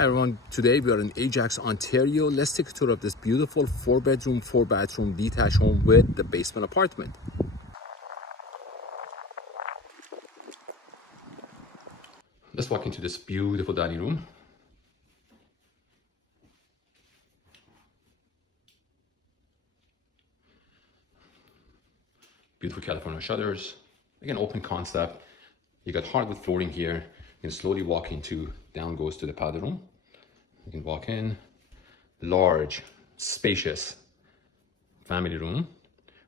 Hi everyone, today we are in Ajax, Ontario. Let's take a tour of this beautiful 4-bedroom, 4-bathroom detached home with the basement apartment. Let's walk into this beautiful dining room. Beautiful California shutters. Again, open concept. You got hardwood flooring here. You can slowly walk into, down goes to the powder room. You can walk in. Large, spacious family room,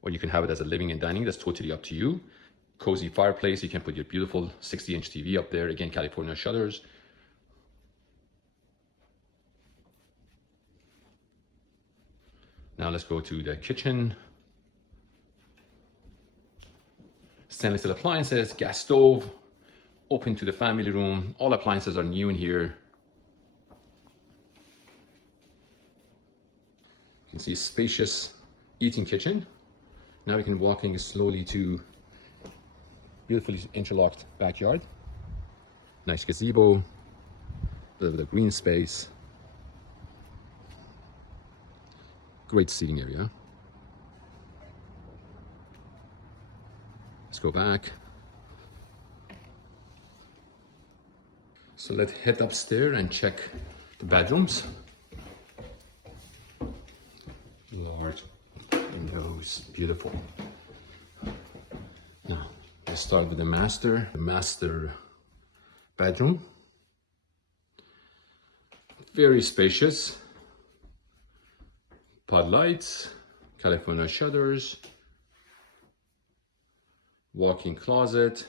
or you can have it as a living and dining. That's totally up to you. Cozy fireplace. You can put your beautiful 60-inch TV up there. Again, California shutters. Now let's go to the kitchen. Stainless steel appliances, gas stove, open to the family room. All appliances are new in here. You can see spacious eating kitchen. Now we can walk in slowly to beautifully interlocked backyard. Nice gazebo, a little bit of green space. Great seating area. Let's go back. So let's head upstairs and check the bedrooms. Large windows, beautiful. Now let's start with the master bedroom. Very spacious. Pod lights, California shutters, walk-in closet.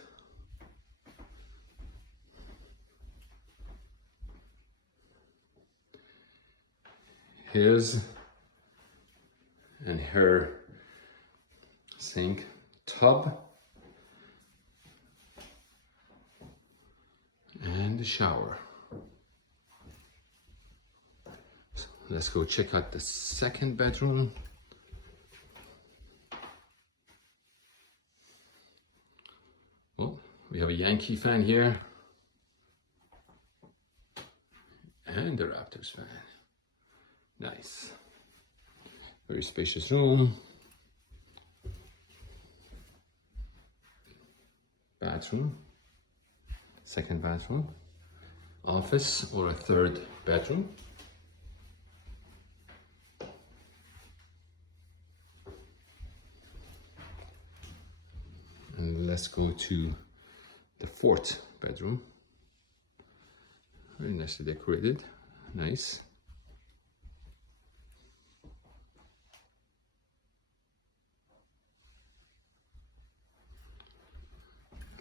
His and her sink, tub, and the shower. So let's go check out the second bedroom. Well, we have a Yankee fan here and the Raptors fan. Nice. Very spacious room. Bathroom. Second bathroom. Office or a third bedroom. And let's go to the fourth bedroom. Very nicely decorated. Nice.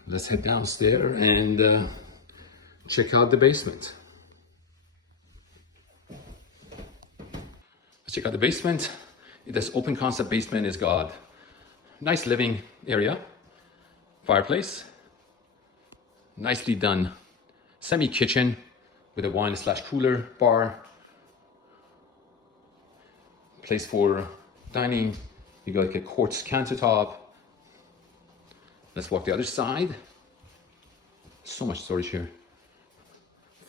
Let's head downstairs and check out the basement. Let's check out the basement. This open concept basement has got nice living area, fireplace, nicely done semi kitchen with a wine/cooler bar, place for dining. You got like a quartz countertop. Let's walk the other side. So much storage here.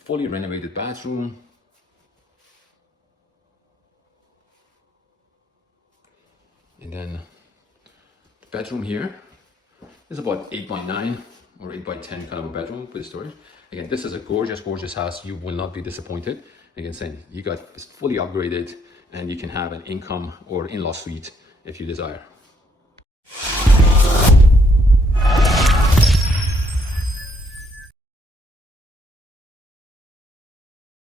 Fully renovated bathroom. And then the bedroom here is about 8x9 or 8x10 kind of a bedroom with storage. Again, this is a gorgeous, gorgeous house. You will not be disappointed. Again, saying you got it's fully upgraded and you can have an income or in-law suite if you desire.